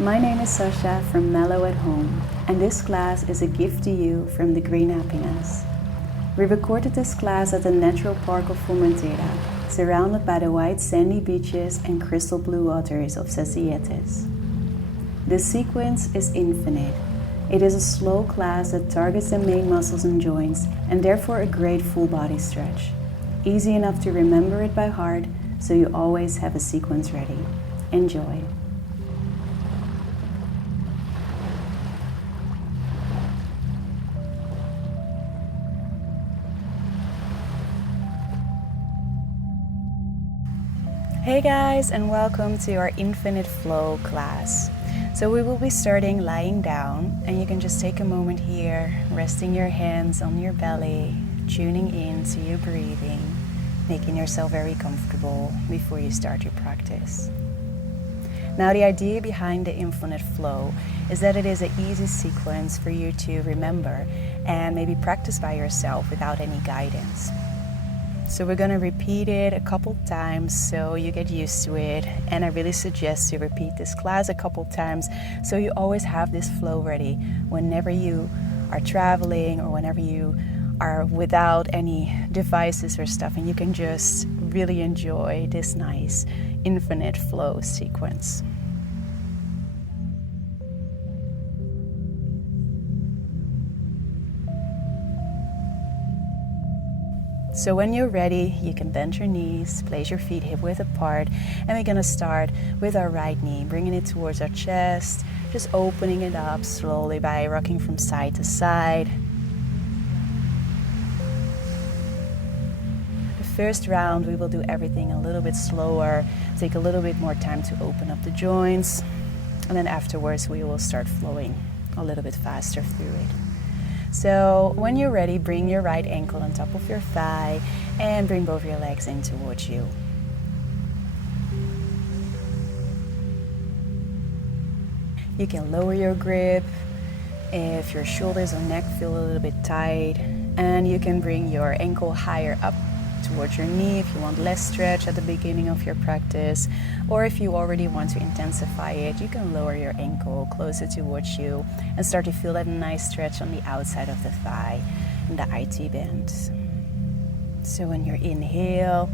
My name is Sascha from Mellow at Home, and this class is a gift to you from the Green Happiness. We recorded this class at the Natural Park of Formentera, surrounded by the white sandy beaches and crystal blue waters of Sasietes. This sequence is infinite. It is a slow class that targets the main muscles and joints, and therefore a great full body stretch. Easy enough to remember it by heart, so you always have a sequence ready. Enjoy. Hey guys, and welcome to our Infinite Flow class. So we will be starting lying down, and you can just take a moment here, resting your hands on your belly, tuning in to your breathing, making yourself very comfortable before you start your practice. Now, the idea behind the Infinite Flow is that it is an easy sequence for you to remember and maybe practice by yourself without any guidance. So we're going to repeat it a couple times so you get used to it, and I really suggest you repeat this class a couple times so you always have this flow ready whenever you are traveling or whenever you are without any devices or stuff, and you can just really enjoy this nice infinite flow sequence. So when you're ready, you can bend your knees, place your feet hip-width apart, and we're going to start with our right knee, bringing it towards our chest, just opening it up slowly by rocking from side to side. The first round, we will do everything a little bit slower, take a little bit more time to open up the joints, and then afterwards we will start flowing a little bit faster through it. So when you're ready, bring your right ankle on top of your thigh and bring both your legs in towards you. You can lower your grip if your shoulders or neck feel a little bit tight, and you can bring your ankle higher up towards your knee if you want less stretch at the beginning of your practice, or if you already want to intensify it, you can lower your ankle closer towards you and start to feel that nice stretch on the outside of the thigh and the IT band. So when you inhale,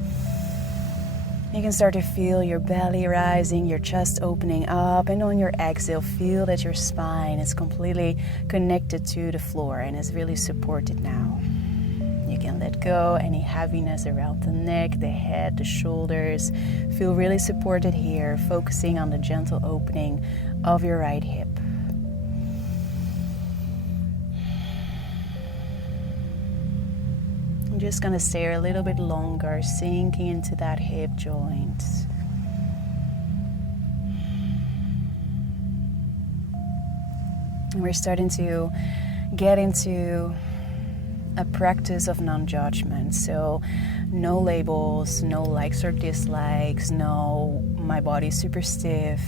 you can start to feel your belly rising, your chest opening up, and on your exhale, feel that your spine is completely connected to the floor and is really supported now. You can let go any heaviness around the neck, the head, the shoulders. Feel really supported here, focusing on the gentle opening of your right hip. I'm just going to stay a little bit longer, sinking into that hip joint. And we're starting to get into a practice of non-judgment. So no labels, no likes or dislikes, no my body's super stiff.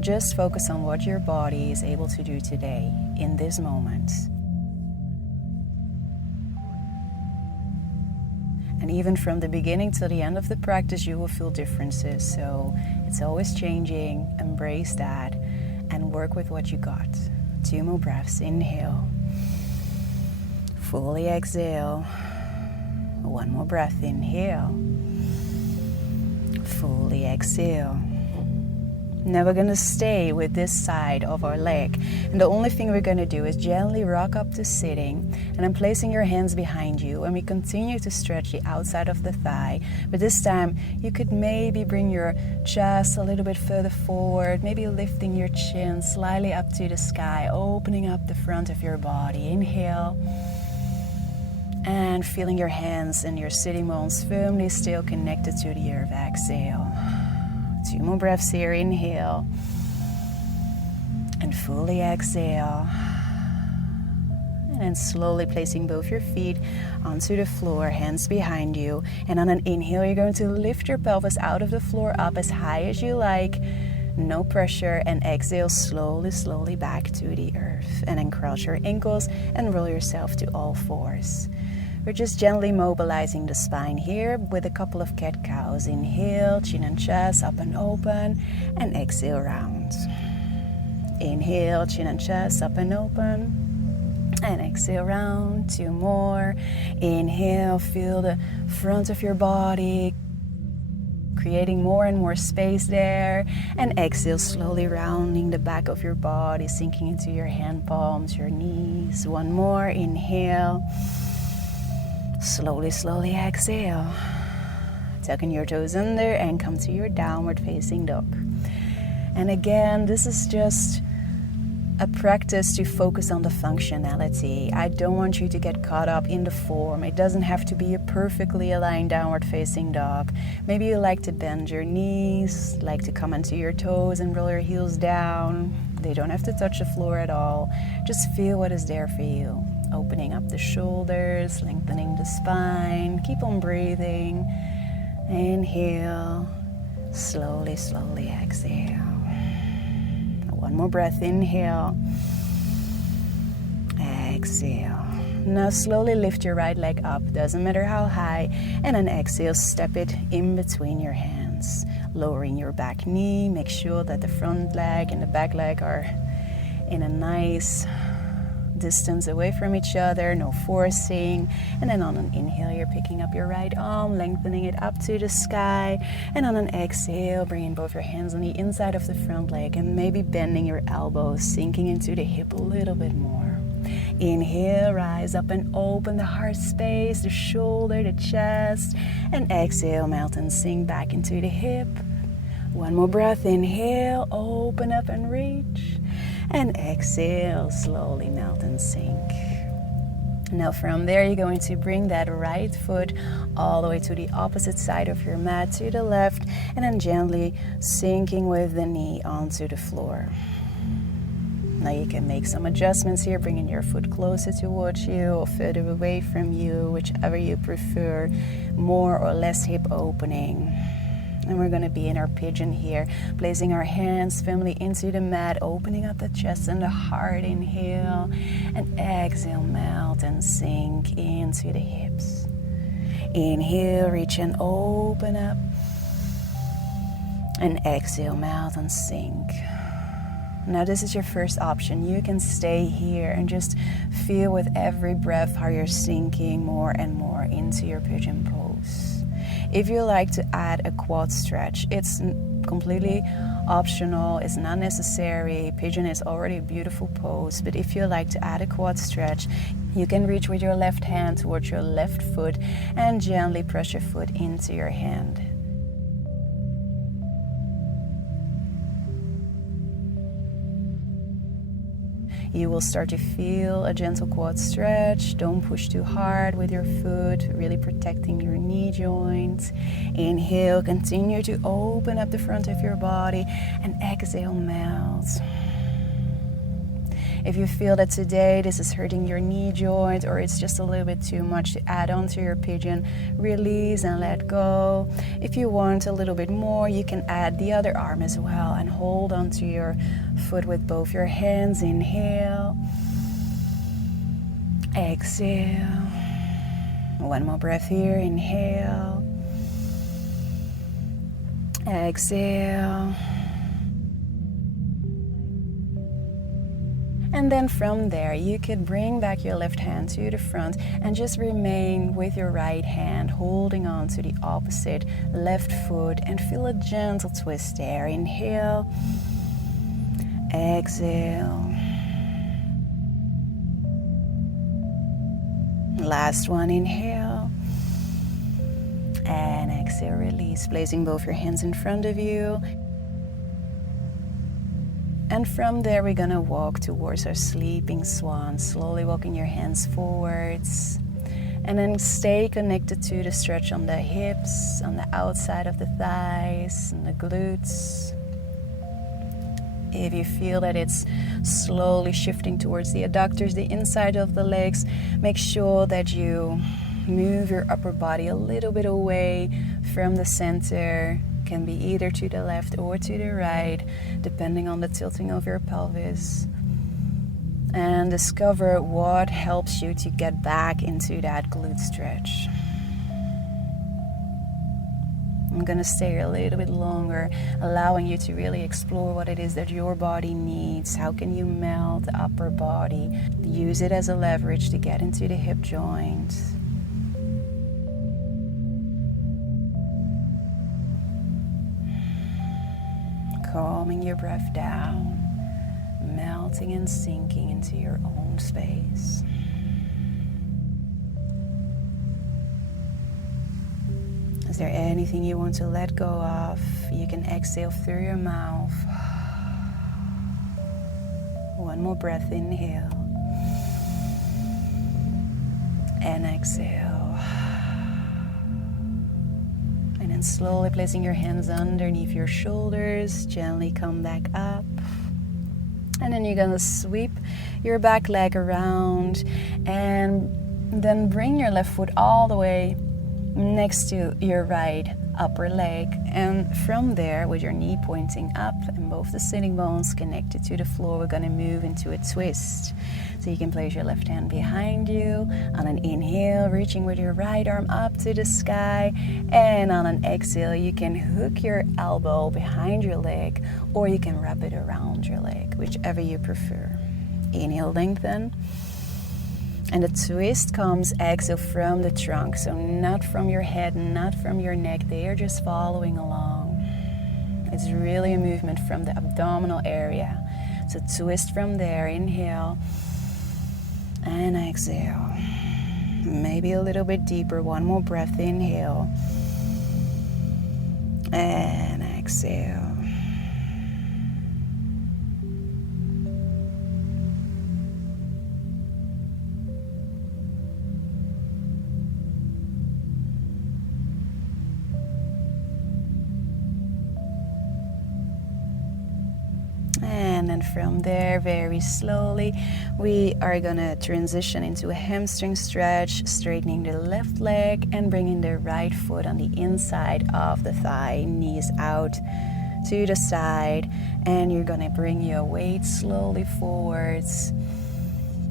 Just focus on what your body is able to do today in this moment. And even from the beginning till the end of the practice, you will feel differences. So it's always changing. Embrace that and work with what you got. 2 more breaths. Inhale. Fully exhale. 1 more breath. Inhale. Fully exhale. Now we're going to stay with this side of our leg. And the only thing we're going to do is gently rock up to sitting. And I'm placing your hands behind you. And we continue to stretch the outside of the thigh. But this time, you could maybe bring your chest a little bit further forward. Maybe lifting your chin slightly up to the sky. Opening up the front of your body. Inhale. And feeling your hands and your sitting bones firmly still connected to the earth. Exhale. 2 more breaths here. Inhale. And fully exhale. And then slowly placing both your feet onto the floor, hands behind you. And on an inhale, you're going to lift your pelvis out of the floor up as high as you like. No pressure. And exhale slowly, slowly back to the earth. And then cross your ankles and roll yourself to all fours. We're just gently mobilizing the spine here with a couple of cat-cows. Inhale, chin and chest up and open, and exhale round. Inhale, chin and chest up and open. And exhale, round. 2 more. Inhale, feel the front of your body, creating more and more space there. And exhale, slowly rounding the back of your body, sinking into your hand palms, your knees. 1 more. Inhale. Slowly, slowly exhale. Tucking your toes under and come to your downward facing dog. And again, this is just a practice to focus on the functionality. I don't want you to get caught up in the form. It doesn't have to be a perfectly aligned downward facing dog. Maybe you like to bend your knees, like to come onto your toes and roll your heels down. They don't have to touch the floor at all. Just feel what is there for you. Opening up the shoulders, lengthening the spine. Keep on breathing. Inhale. Slowly, slowly exhale. 1 more breath, inhale, exhale. Now slowly lift your right leg up, doesn't matter how high, and then exhale, step it in between your hands. Lowering your back knee, make sure that the front leg and the back leg are in a nice distance away from each other, no forcing. And then on an inhale, you're picking up your right arm, lengthening it up to the sky. And on an exhale, bringing both your hands on the inside of the front leg and maybe bending your elbows, sinking into the hip a little bit more. Inhale, rise up and open the heart space, the shoulder, the chest. And exhale, melt and sink back into the hip. 1 more breath, inhale, open up and reach. And exhale, slowly melt and sink. Now from there, you're going to bring that right foot all the way to the opposite side of your mat, to the left, and then gently sinking with the knee onto the floor. Now you can make some adjustments here, bringing your foot closer towards you or further away from you, whichever you prefer, more or less hip opening. And we're going to be in our pigeon here, placing our hands firmly into the mat, opening up the chest and the heart. Inhale and exhale, melt and sink into the hips. Inhale, reach and open up. And exhale, melt and sink. Now this is your first option. You can stay here and just feel with every breath how you're sinking more and more into your pigeon pose. If you like to add a quad stretch, it's completely optional, it's not necessary. Pigeon is already a beautiful pose, but if you like to add a quad stretch, you can reach with your left hand towards your left foot and gently press your foot into your hand. You will start to feel a gentle quad stretch. Don't push too hard with your foot, really protecting your knee joint. Inhale, continue to open up the front of your body, and exhale, melt. If you feel that today this is hurting your knee joint or it's just a little bit too much to add on to your pigeon, release and let go. If you want a little bit more, you can add the other arm as well and hold onto your foot with both your hands. Inhale, exhale. 1 more breath here. Inhale, exhale. And then from there, you could bring back your left hand to the front and just remain with your right hand holding on to the opposite left foot and feel a gentle twist there. Inhale, exhale. Last one, inhale. And exhale, release, placing both your hands in front of you. And from there, we're gonna walk towards our sleeping swan, slowly walking your hands forwards. And then stay connected to the stretch on the hips, on the outside of the thighs, and the glutes. If you feel that it's slowly shifting towards the adductors, the inside of the legs, make sure that you move your upper body a little bit away from the center. Can be either to the left or to the right, depending on the tilting of your pelvis. And discover what helps you to get back into that glute stretch. I'm gonna stay here a little bit longer, allowing you to really explore what it is that your body needs. How can you melt the upper body? Use it as a leverage to get into the hip joint. Calming your breath down, melting and sinking into your own space. Is there anything you want to let go of? You can exhale through your mouth. One more breath, inhale. And exhale. And then slowly placing your hands underneath your shoulders, gently come back up. And then you're gonna sweep your back leg around and then bring your left foot all the way next to your right upper leg, and from there, with your knee pointing up and both the sitting bones connected to the floor, we're going to move into a twist. So you can place your left hand behind you. On an inhale, reaching with your right arm up to the sky, and on an exhale you can hook your elbow behind your leg, or you can wrap it around your leg, whichever you prefer. Inhale, lengthen. And the twist comes, exhale, from the trunk. So not from your head, not from your neck. They are just following along. It's really a movement from the abdominal area. So twist from there. Inhale. And exhale. Maybe a little bit deeper. One more breath. Inhale. And exhale. And then from there, very slowly, we are gonna transition into a hamstring stretch, straightening the left leg and bringing the right foot on the inside of the thigh, knees out to the side, and you're gonna bring your weight slowly forwards.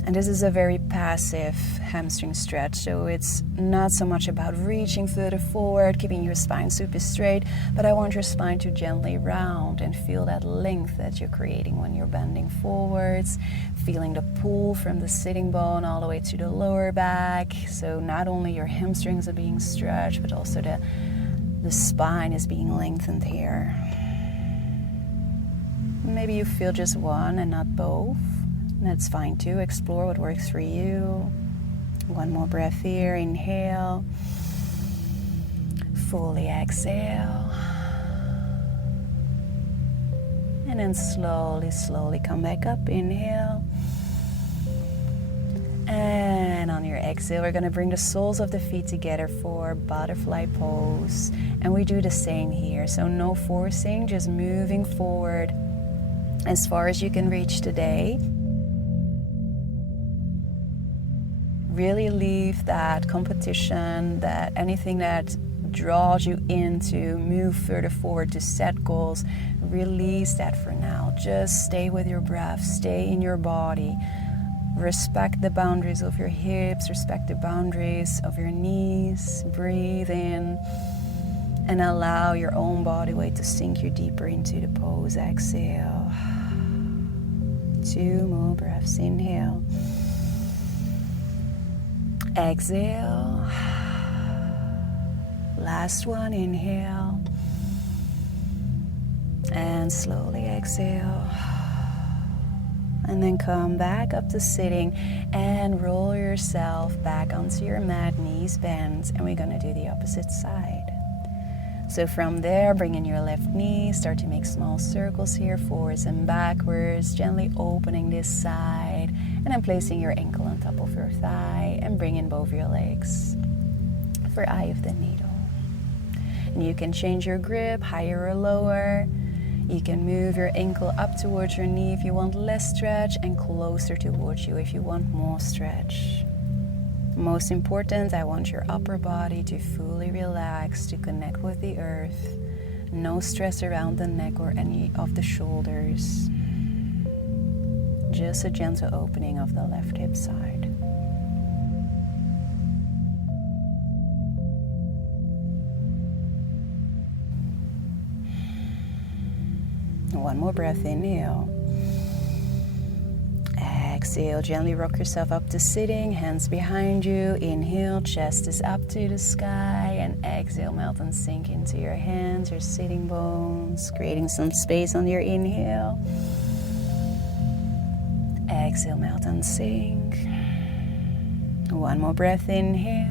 And this is a very passive hamstring stretch, so it's not so much about reaching further forward, keeping your spine super straight, but I want your spine to gently round and feel that length that you're creating when you're bending forwards, feeling the pull from the sitting bone all the way to the lower back. So not only your hamstrings are being stretched, but also the spine is being lengthened here. Maybe you feel just one and not both. That's fine too. Explore what works for you. One more breath here. Inhale. Fully exhale. And then slowly, slowly come back up. Inhale. And on your exhale, we're going to bring the soles of the feet together for butterfly pose. And we do the same here. So no forcing, just moving forward as far as you can reach today. Really leave that competition, that anything that draws you in to move further forward, to set goals, release that for now. Just stay with your breath, stay in your body. Respect the boundaries of your hips, respect the boundaries of your knees. Breathe in and allow your own body weight to sink you deeper into the pose. Exhale. 2 more breaths. Inhale. Exhale. Last one. Inhale. And slowly exhale. And then come back up to sitting and roll yourself back onto your mat, knees bent, and we're gonna do the opposite side. So from there, bring in your left knee, start to make small circles here, forwards and backwards, gently opening this side, and then placing your ankle on top of your thigh, and bring in both your legs for eye of the needle. And you can change your grip, higher or lower. You can move your ankle up towards your knee if you want less stretch, and closer towards you if you want more stretch. Most important, I want your upper body to fully relax, to connect with the earth. No stress around the neck or any of the shoulders. Just a gentle opening of the left hip side. One more breath, inhale. Exhale, gently rock yourself up to sitting, hands behind you. Inhale, chest is up to the sky, and exhale, melt and sink into your hands, your sitting bones, creating some space on your inhale. Exhale, melt and sink. One more breath, inhale.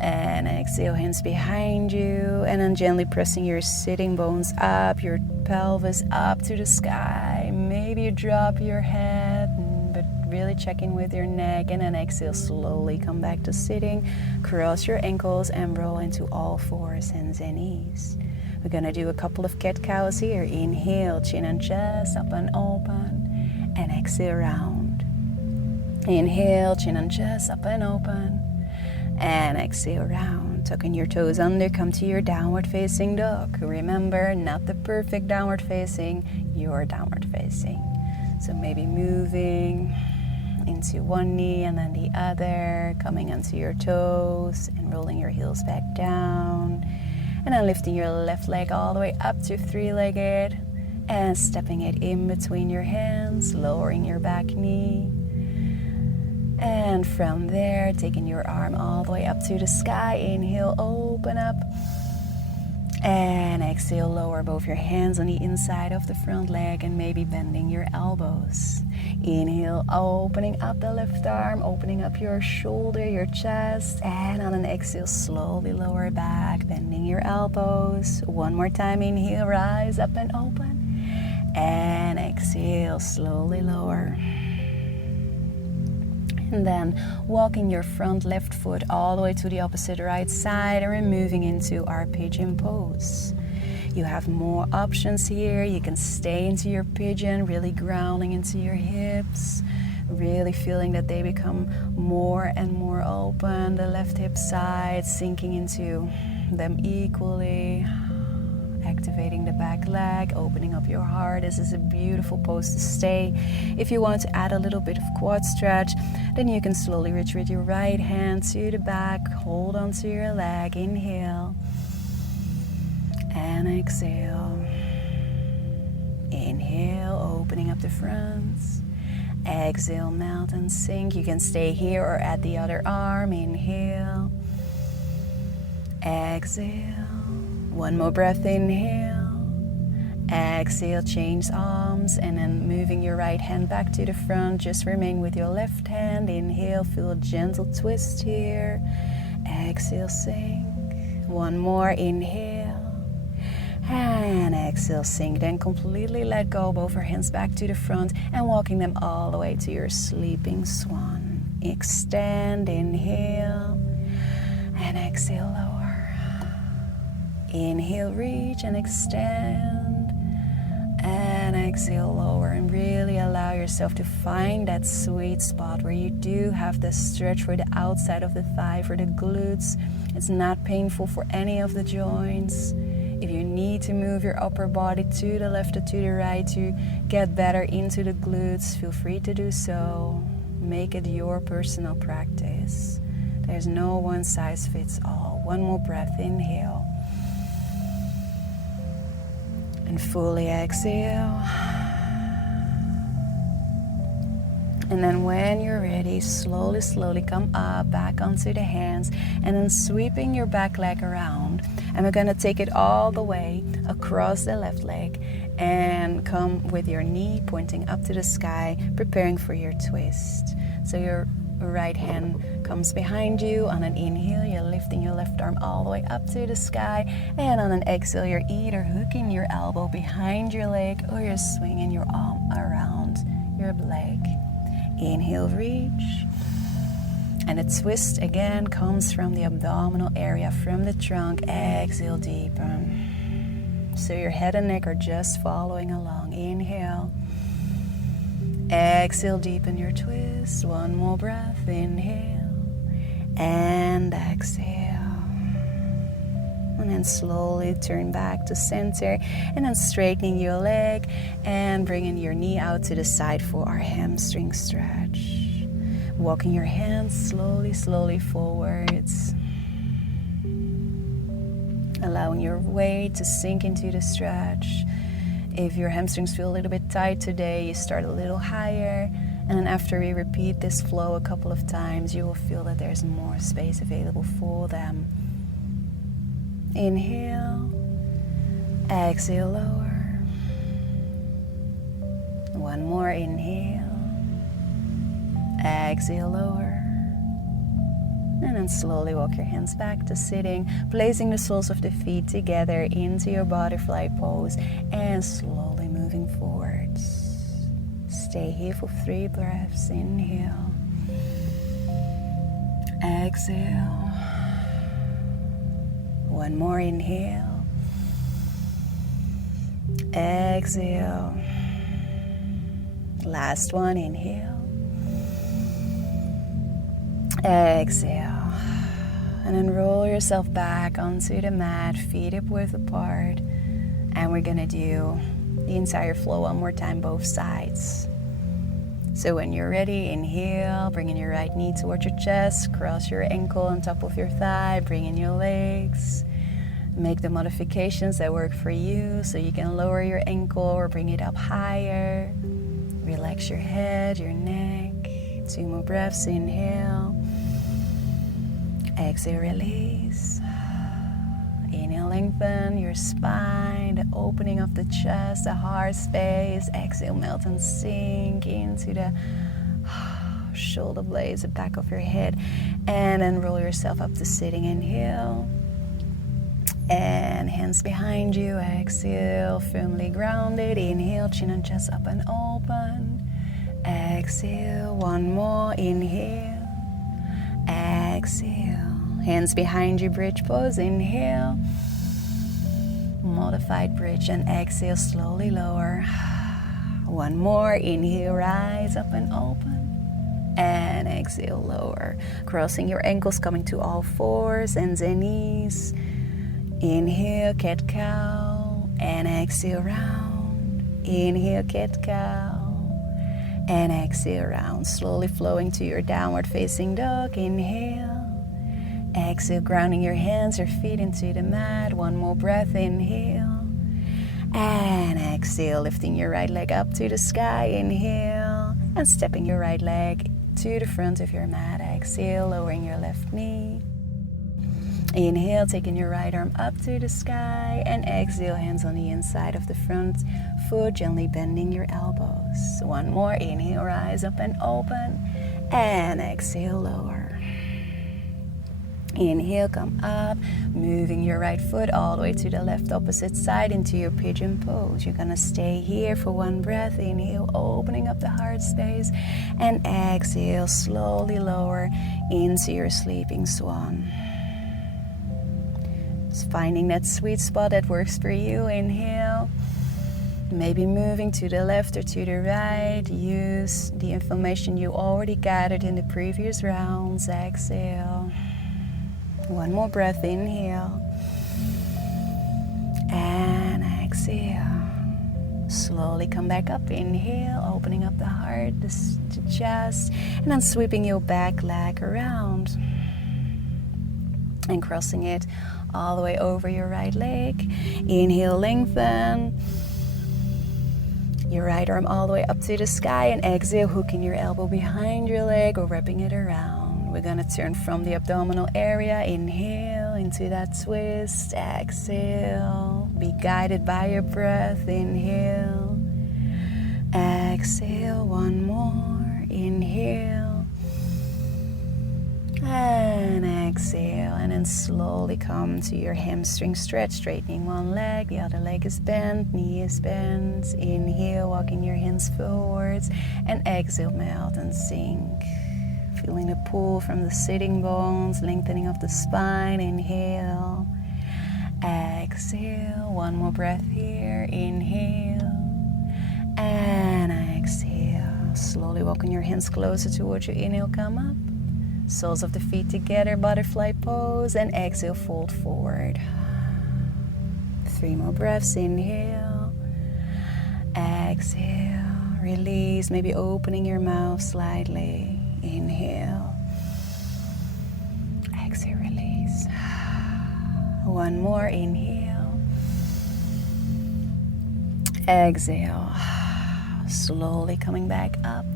And exhale, hands behind you, and then gently pressing your sitting bones up, your pelvis up to the sky. Maybe you drop your head, but really check in with your neck, and then exhale, slowly come back to sitting. Cross your ankles and roll into all fours, hands and knees. We're gonna do a couple of cat cows here. Inhale, chin and chest up and open, and exhale, round. Inhale, chin and chest up and open. And exhale, round. Tucking your toes under, come to your downward facing dog. Remember, not the perfect downward facing, your downward facing. So maybe moving into one knee and then the other, coming onto your toes and rolling your heels back down. And then lifting your left leg all the way up to three-legged and stepping it in between your hands, lowering your back knee. And from there, taking your arm all the way up to the sky. Inhale, open up. And exhale, lower both your hands on the inside of the front leg and maybe bending your elbows. Inhale, opening up the left arm, opening up your shoulder, your chest. And on an exhale, slowly lower back, bending your elbows. One more time, inhale, rise up and open. And exhale, slowly lower. And then walking your front left foot all the way to the opposite right side, and we're moving into our pigeon pose. You have more options here. You can stay into your pigeon, really grounding into your hips, really feeling that they become more and more open. The left hip side, sinking into them equally. Activating the back leg, opening up your heart. This is a beautiful pose to stay. If you want to add a little bit of quad stretch, then you can slowly reach with your right hand to the back, hold onto your leg, inhale, and exhale. Inhale, opening up the front. Exhale, melt and sink. You can stay here or at the other arm. Inhale, exhale. One more breath, inhale. Exhale, change arms, and then moving your right hand back to the front. Just remain with your left hand. Inhale, feel a gentle twist here. Exhale, sink. One more, inhale. And exhale, sink. Then completely let go, both your hands back to the front and walking them all the way to your sleeping swan. Extend, inhale, and exhale, lower. Inhale, reach and extend, and exhale, lower, and really allow yourself to find that sweet spot where you do have the stretch for the outside of the thigh, for the glutes. It's not painful for any of the joints. If you need to move your upper body to the left or to the right to get better into the glutes, feel free to do so. Make it your personal practice. There's no one size fits all. One more breath, inhale. And fully exhale. And then when you're ready, slowly, slowly come up, back onto the hands, and then sweeping your back leg around. And we're gonna take it all the way across the left leg and come with your knee pointing up to the sky, preparing for your twist. So your right hand comes behind you. On an inhale, you're lifting your left arm all the way up to the sky, and on an exhale, you're either hooking your elbow behind your leg or you're swinging your arm around your leg. Inhale, reach, and the twist again comes from the abdominal area, from the trunk. Exhale, deepen, so your head and neck are just following along. Inhale. Exhale, deepen your twist. One more breath. Inhale and exhale. And then slowly turn back to center, and then straightening your leg and bringing your knee out to the side for our hamstring stretch. Walking your hands slowly, slowly forwards. allowing your weight to sink into the stretch. If your hamstrings feel a little bit tight today, you start a little higher, and then after we repeat this flow a couple of times, you will feel that there's more space available for them. Inhale, exhale, lower. One more, inhale, exhale, lower. And then slowly walk your hands back to sitting, placing the soles of the feet together into your butterfly pose and slowly moving forwards. Stay here for 3 breaths. Inhale, exhale. One more, inhale, exhale. Last one, inhale, exhale. And then roll yourself back onto the mat, feet hip width apart. And we're gonna do the entire flow one more time, both sides. So when you're ready, inhale, bring in your right knee towards your chest, cross your ankle on top of your thigh, bring in your legs. Make the modifications that work for you, so you can lower your ankle or bring it up higher. Relax your head, your neck. 2 more breaths, inhale. Exhale, release. Inhale, lengthen your spine, the opening of the chest, the heart space. Exhale, melt and sink into the shoulder blades, the back of your head. And then roll yourself up to sitting. Inhale. And hands behind you. Exhale, firmly grounded. Inhale, chin and chest up and open. Exhale, one more. Inhale. Exhale. Hands behind you, bridge pose. Inhale. Modified bridge and exhale, slowly lower. One more. Inhale, rise up and open. And exhale, lower. Crossing your ankles, coming to all fours, hands and knees. Inhale, cat-cow, and exhale, round. Inhale, cat-cow, and exhale, round. Slowly flowing to your downward facing dog. Inhale, exhale, grounding your hands, your feet into the mat. One more breath, inhale, and exhale, lifting your right leg up to the sky. Inhale, and stepping your right leg to the front of your mat. Exhale, lowering your left knee. Inhale, taking your right arm up to the sky, and exhale, hands on the inside of the front foot, gently bending your elbows. One more, inhale, rise up and open, and exhale, lower. Inhale, come up, moving your right foot all the way to the left opposite side into your pigeon pose. You're gonna stay here for 1 breath. Inhale, opening up the heart space, and exhale, slowly lower into your sleeping swan. Just finding that sweet spot that works for you. Inhale, maybe moving to the left or to the right. Use the information you already gathered in the previous rounds. Exhale. 1 more breath, inhale. And exhale. Slowly come back up, inhale, opening up the heart, the chest, and then sweeping your back leg around. And crossing it all the way over your right leg. Inhale, lengthen. Your right arm all the way up to the sky, and exhale, hooking your elbow behind your leg or wrapping it around. We're gonna turn from the abdominal area. Inhale into that twist. Exhale. Be guided by your breath. Inhale. Exhale. 1 more. Inhale. And exhale. And then slowly come to your hamstring stretch, straightening one leg. The other leg is bent. Knee is bent. Inhale, walking your hands forwards. And exhale, melt and sink. Feeling the pull from the sitting bones, lengthening of the spine. Inhale. Exhale. 1 more breath here. Inhale. And exhale. Slowly walking your hands closer towards your inhale. Come up. Soles of the feet together, butterfly pose. And exhale, fold forward. 3 more breaths. Inhale. Exhale. Release. Maybe opening your mouth slightly. Inhale. Exhale, release. One more, inhale. Exhale. Slowly coming back up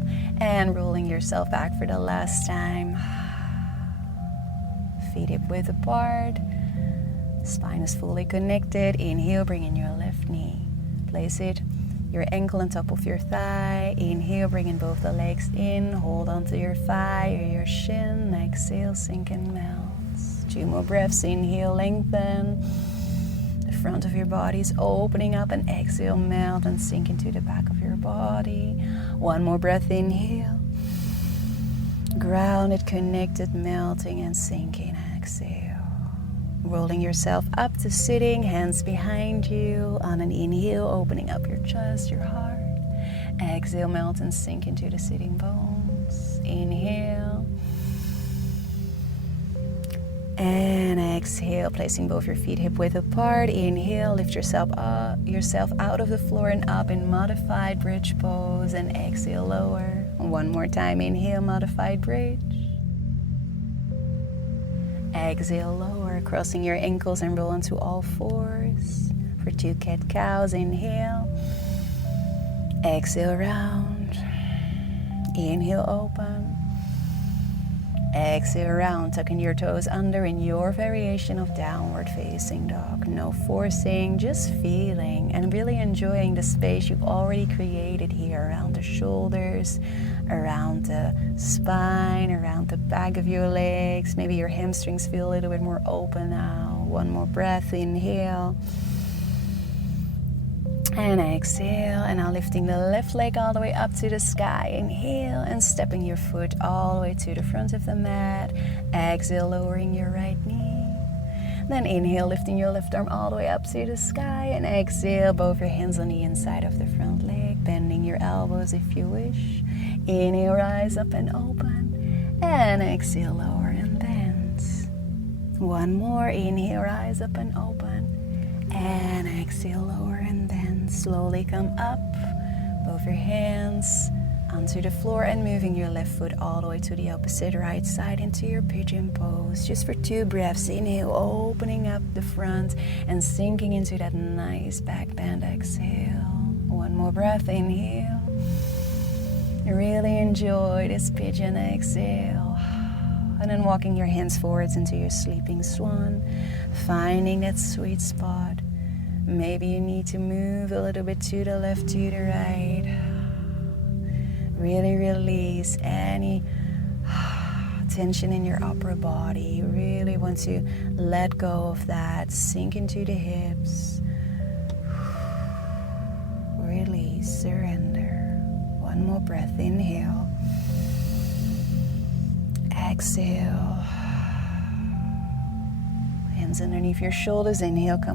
and rolling yourself back for the last time. Feet hip width apart. Spine is fully connected. Inhale, bring in your left knee. Place your ankle on top of your thigh. Inhale, bring in both the legs in. Hold onto your thigh or your shin. Exhale, sink and melt. 2 more breaths. Inhale, lengthen. The front of your body is opening up, and exhale, melt and sink into the back of your body. 1 more breath. Inhale. Grounded, connected, melting and sinking. Exhale. Rolling yourself up to sitting, hands behind you. On an inhale, opening up your chest, your heart. Exhale, melt and sink into the sitting bones. Inhale. And exhale, placing both your feet hip width apart. Inhale, lift yourself out of the floor and up in modified bridge pose. And exhale, lower. 1 more time, inhale, modified bridge. Exhale, lower, crossing your ankles and roll onto all fours. For 2 cat-cows, inhale. Exhale, round. Inhale, open. Exhale, round, tucking your toes under in your variation of downward facing dog. No forcing, just feeling and really enjoying the space you've already created here around the shoulders, around the spine, around the back of your legs. Maybe your hamstrings feel a little bit more open now. 1 more breath, inhale. And exhale, and now lifting the left leg all the way up to the sky. Inhale and stepping your foot all the way to the front of the mat. Exhale, lowering your right knee. Then inhale, lifting your left arm all the way up to the sky. And exhale, both your hands on the inside of the front leg, bending your elbows if you wish. Inhale, rise up and open. And exhale, lower and bend. 1 more, inhale, rise up and open. And exhale, lower and bend. Slowly come up, both your hands onto the floor and moving your left foot all the way to the opposite right side into your pigeon pose. Just for 2 breaths. Inhale, opening up the front and sinking into that nice back bend. Exhale. 1 more breath. Inhale. Really enjoy this pigeon. Exhale. And then walking your hands forwards into your sleeping swan, finding that sweet spot. Maybe you need to move a little bit to the left, to the right. Really release any tension in your upper body. You really want to let go of that. Sink into the hips. Release, surrender. 1 more breath. Inhale. Exhale. Hands underneath your shoulders. Inhale, come